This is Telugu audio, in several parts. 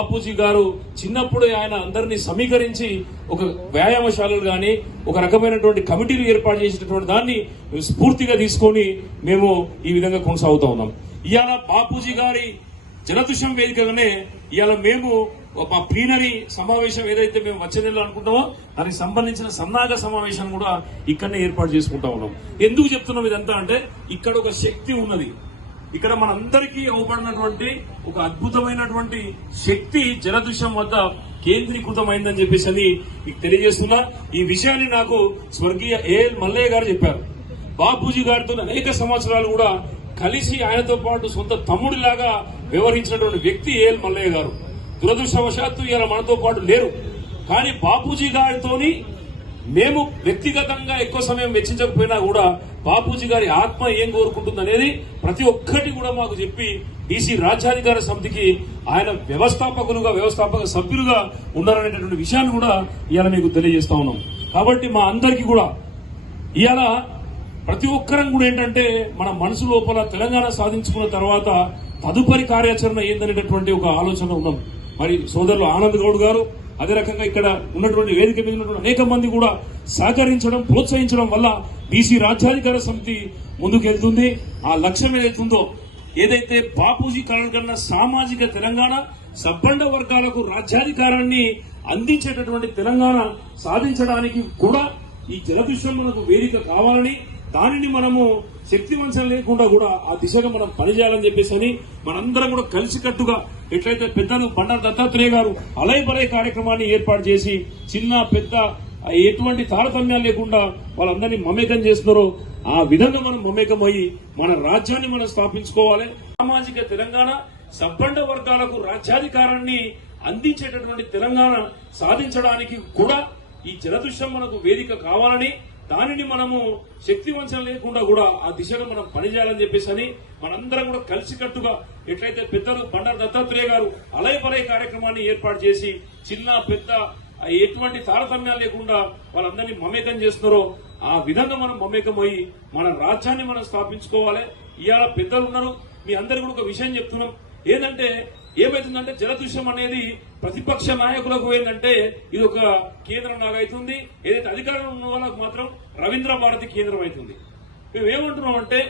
బాపూజీ గారు చిన్నప్పుడే ఆయన అందరినీ సమీకరించి ఒక వ్యాయామశాలలు గాని ఒక రకమైనటువంటి కమిటీలు ఏర్పాటు చేసినటువంటి దాన్ని స్ఫూర్తిగా తీసుకొని మేము ఈ విధంగా కొనసాగుతా ఉన్నాం. ఇవాళ బాపూజీ గారి జలతుషం వేదికగానే ఇవాళ మేము ఒక ప్లీనరీ సమావేశం ఏదైతే మేము వచ్చే నెలలో అనుకుంటామో దానికి సంబంధించిన సన్నాహక సమావేశం కూడా ఇక్కడనే ఏర్పాటు చేసుకుంటా ఉన్నాం. ఎందుకు చెప్తున్నాం ఇదంతా అంటే ఇక్కడ ఒక శక్తి ఉన్నది. ఇక్కడ మనందరికీ అవపడినటువంటి ఒక అద్భుతమైనటువంటి శక్తి జలదృశ్యం వద్ద కేంద్రీకృతమైందని చెప్పేసి మీకు తెలియజేస్తున్నా. ఈ విషయాన్ని నాకు స్వర్గీయ ఏఎల్ మల్లయ్య గారు చెప్పారు. బాపూజీ గారితో అనేక సంవత్సరాలు కూడా కలిసి ఆయనతో పాటు సొంత తమ్ముడిలాగా వ్యవహరించినటువంటి వ్యక్తి ఏఎల్ మల్లయ్య గారు. దురదృష్టవశాత్తు ఇలా మనతో పాటు లేరు. కానీ బాపూజీ గారితోని మేము వ్యక్తిగతంగా ఎక్కువ సమయం వెచ్చించకపోయినా కూడా బాపూజీ గారి ఆత్మ ఏం కోరుకుంటుంది అనేది ప్రతి ఒక్కటి కూడా మాకు చెప్పి బీసీ రాజ్యాధికార సమితికి ఆయన వ్యవస్థాపక సభ్యులుగా ఉన్నారనేటటువంటి విషయాన్ని కూడా ఇవాళ మీకు తెలియజేస్తా ఉన్నాం. కాబట్టి మా అందరికీ కూడా ఇవాళ ప్రతి ఒక్కరం కూడా ఏంటంటే మన మనసు లోపల తెలంగాణ సాధించుకున్న తర్వాత తదుపరి కార్యాచరణ ఏందనేటటువంటి ఒక ఆలోచన ఉన్నాం. మరి సోదరులు ఆనంద్ గౌడ్ గారు అదే రకంగా ఇక్కడ ఉన్నటువంటి వేదిక మీద ఉన్నటువంటి అనేక మంది కూడా సహకరించడం ప్రోత్సహించడం వల్ల బీసీ రాజ్యాధికార సమితి ముందుకెళ్తుంది. ఆ లక్ష్యం ఏదైతే బాపూజీ కలగన్న సామాజిక తెలంగాణ సబ్బండ వర్గాలకు రాజ్యాధికారాన్ని అందించేటటువంటి తెలంగాణ సాధించడానికి కూడా ఈ జలదృశ్యం మనకు వేదిక కావాలని దానిని మనము శక్తివంచన లేకుండా కూడా ఆ దిశగా మనం పనిచేయాలని చెప్పేసి మనందరం కూడా కలిసికట్టుగా ఎట్లయితే పెద్దలు బండారు దత్తాత్రేయ గారు అలయబలయ కార్యక్రమాన్ని ఏర్పాటు చేసి చిన్న పెద్ద ఎటువంటి తారతమ్యాలు లేకుండా వాళ్ళందరినీ మమేకం చేస్తున్నారో ఆ విధంగా మనం మమేకమయ్యి మన రాజ్యాన్ని మనం స్థాపించుకోవాలి. సామాజిక తెలంగాణ సబ్బండ వర్గాలకు రాజ్యాధికారాన్ని అందించేటటువంటి తెలంగాణ సాధించడానికి కూడా ఈ జలదృశ్యం మనకు వేదిక కావాలని దానిని మనము శక్తివంచన లేకుండా కూడా ఆ దిశగా మనం పనిచేయాలని చెప్పేసి మనందరం కూడా కలిసికట్టుగా ఎట్లయితే పెద్దలు బండారు దత్తాత్రేయ గారు అలయబలయ కార్యక్రమాన్ని ఏర్పాటు చేసి చిన్న పెద్ద ఎటువంటి తారతమ్యాలు లేకుండా వాళ్ళందరినీ మమేకం చేస్తున్నారో ఆ విధంగా మనం మమేకమయ్యి మన రాజ్యాన్ని మనం స్థాపించుకోవాలి. ఇవాళ పెద్దలు ఉన్నారు, మీ అందరికీ కూడా ఒక విషయం చెప్తున్నాం. ఏంటంటే ఏమైతుందంటే జలదృశ్యం అనేది ప్రతిపక్ష నాయకులకు ఏంటంటే ఇది ఒక కేంద్రం లాగా అవుతుంది. ఏదైతే అధికారంలో ఉన్న వాళ్ళకు మాత్రం రవీంద్ర భారతి కేంద్రం అవుతుంది. మేము ఏమంటున్నాం అంటే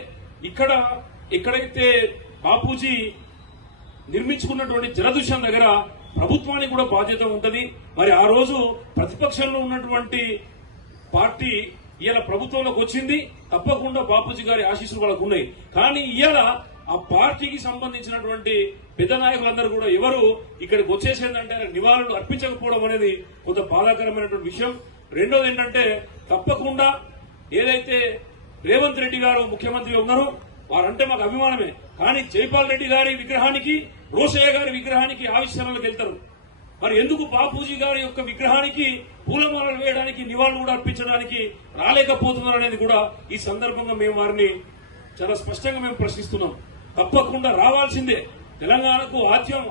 ఎక్కడైతే బాపూజీ నిర్మించుకున్నటువంటి జలదృశ్యం దగ్గర ప్రభుత్వానికి కూడా బాధ్యత ఉంటది. మరి ఆ రోజు ప్రతిపక్షంలో ఉన్నటువంటి పార్టీ ఇవాళ ప్రభుత్వంలోకి వచ్చింది. తప్పకుండా బాపూజీ గారి ఆశీస్సులు వాళ్ళకు ఉన్నాయి. కానీ ఇవాళ ఆ పార్టీకి సంబంధించినటువంటి పెద్ద నాయకులందరూ కూడా ఎవరు ఇక్కడికి వచ్చేసేందంటే నివాళులు అర్పించకపోవడం అనేది కొంత బాధాకరమైనటువంటి విషయం. రెండోది ఏంటంటే తప్పకుండా ఏదైతే రేవంత్ రెడ్డి గారు ముఖ్యమంత్రిగా ఉన్నారో వారంటే మాకు అభిమానమే. కానీ జైపాల్ రెడ్డి గారి విగ్రహానికి రోషయ్య గారి విగ్రహానికి ఆవిష్కరణలకు వెళ్తారు. మరి ఎందుకు బాపూజీ గారి యొక్క విగ్రహానికి పూలమాలలు వేయడానికి నివాళులు కూడా అర్పించడానికి రాలేకపోతున్నారు అనేది కూడా ఈ సందర్భంగా మేము వారిని చాలా స్పష్టంగా మేము ప్రశ్నిస్తున్నాం. తప్పకుండా రావాల్సిందే. తెలంగాణకు ఆద్యం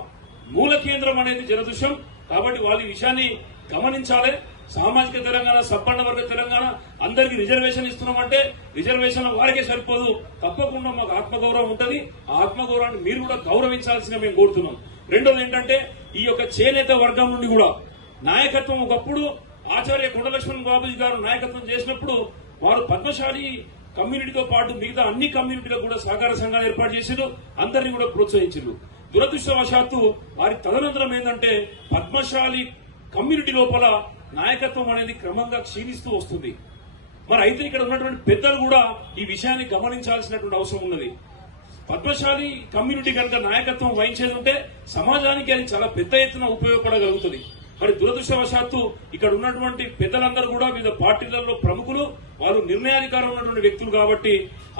మూల కేంద్రం అనేది జలదృశ్యం. కాబట్టి వాళ్ళ విషయాన్ని గమనించాలి. సామాజిక తెలంగాణ సబ్బండ వర్గ తెలంగాణ అందరికీ రిజర్వేషన్ ఇస్తున్నామంటే రిజర్వేషన్ వారికే సరిపోదు. తప్పకుండా మాకు ఆత్మగౌరవం ఉంటుంది. ఆ ఆత్మగౌరవాన్ని మీరు కూడా గౌరవించాల్సిందిగా మేము కోరుతున్నాం. రెండోది ఏంటంటే ఈ యొక్క చేనేత వర్గం నుండి కూడా నాయకత్వం ఒకప్పుడు ఆచార్య కొండలక్ష్మణ్ బాబుజీ గారు నాయకత్వం చేసినప్పుడు వారు పద్మశాలి కమ్యూనిటీతో పాటు మిగతా అన్ని కమ్యూనిటీలకు కూడా సహకార సంఘాలు ఏర్పాటు చేశారు. అందరినీ కూడా ప్రోత్సహించారు. దురదృష్టవశాత్తు వారి తదనంతరం ఏంటంటే పద్మశాలి కమ్యూనిటీ లోపల నాయకత్వం అనేది క్రమంగా క్షీణిస్తూ వస్తుంది. మరి అయితే ఇక్కడ ఉన్నటువంటి పెద్దలు కూడా ఈ విషయాన్ని గమనించాల్సినటువంటి అవసరం ఉన్నది. పద్మశాలి కమ్యూనిటీ కనుక నాయకత్వం వహించేది ఉంటే సమాజానికి అది చాలా పెద్ద ఎత్తున ఉపయోగపడగలుగుతుంది. మరి దురదృష్టవశాత్తు ఇక్కడ ఉన్నటువంటి పెద్దలందరూ కూడా వివిధ పార్టీలలో ప్రముఖులు, వాళ్ళు నిర్ణయాధికారం ఉన్నటువంటి వ్యక్తులు కాబట్టి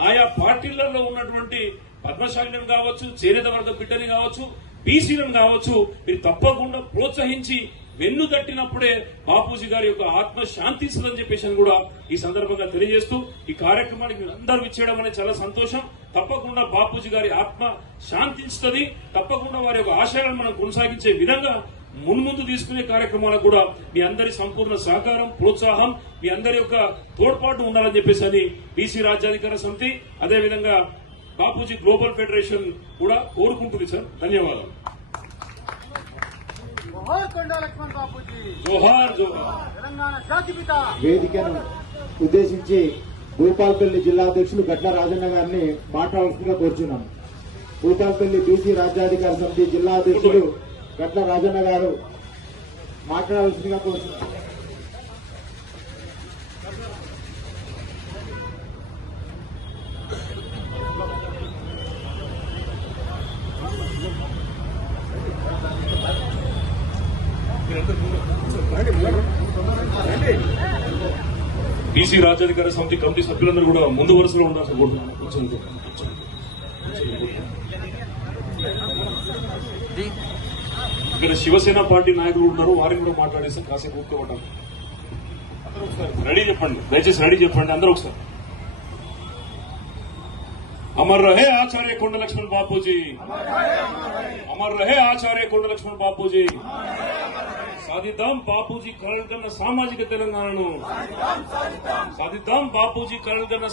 ఆయా పార్టీలలో ఉన్నటువంటి పద్మశాలిని కావచ్చు, చేనేత వర్గ బిడ్డని కావచ్చు, బీసీలను కావచ్చు మీరు తప్పకుండా ప్రోత్సహించి వెన్ను తట్టినప్పుడే బాపూజీ గారి యొక్క ఆత్మ శాంతిస్తుందని చెప్పేసి కూడా ఈ సందర్భంగా తెలియజేస్తూ ఈ కార్యక్రమానికి మీరు అందరూ ఇచ్చేయడం అనేది చాలా సంతోషం. తప్పకుండా బాపూజీ గారి ఆత్మ శాంతిస్తుంది. తప్పకుండా వారి యొక్క ఆశయాలను మనం కొనసాగించే విధంగా మున్ముందు తీసుకునే కార్యక్రమాలకు కూడా మీ అందరి సంపూర్ణ సహకారం, ప్రోత్సాహం, మీ అందరి యొక్క తోడ్పాటు ఉండాలని చెప్పేసి బీసీ రాజ్యాధికార సమితి అదేవిధంగా బాపూజీ గ్లోబల్ ఫెడరేషన్ కూడా కోరుకుంటుంది. సార్, ధన్యవాదాలు. జోహార్ కొండా లక్ష్మణ్ బాపూజీ, జోహార్ జోహార్. తెలంగాణ జాతిపిత. వేదికను ఉద్దేశించి భూపాల్పల్లి జిల్లా అధ్యక్షులు గట్ల రాజన్న గారిని మాట్లాడాల్సిందిగా కోరుచున్నాం. భూపాల్పల్లి బీసీ రాజ్యాధికార సమితి జిల్లా అధ్యక్షులు గట్ల రాజన్న గారు మాట్లాడాల్సిందిగా కోరుచున్నాం. బీసీ రాజ్యాధికార సమితి కమిటీ సభ్యులందరూ కూడా ముందు వరుసలో ఉండాల్సి కోరుతున్నాను. ఇక్కడ శివసేన పార్టీ నాయకులు ఉన్నారు, వారిని కూడా మాట్లాడేసి కాసేపు కూర్చోబడ్డారు. అందరూ ఒకసారి రెడీ చెప్పండి, దయచేసి రెడీ చెప్పండి అందరూ ఒకసారి. अमर रहे आचार्य కొండ లక్ష్మణ్ బాపూజీ, అమర్ రహే ఆచార్య కొండ లక్ష్మణ్ బాపూజీ. సాధిద్దాం బాపూజీ కలలు కన్న సామాజిక తెలంగాణను, సాధిద్దాం బాపూజీ కలలు కన్న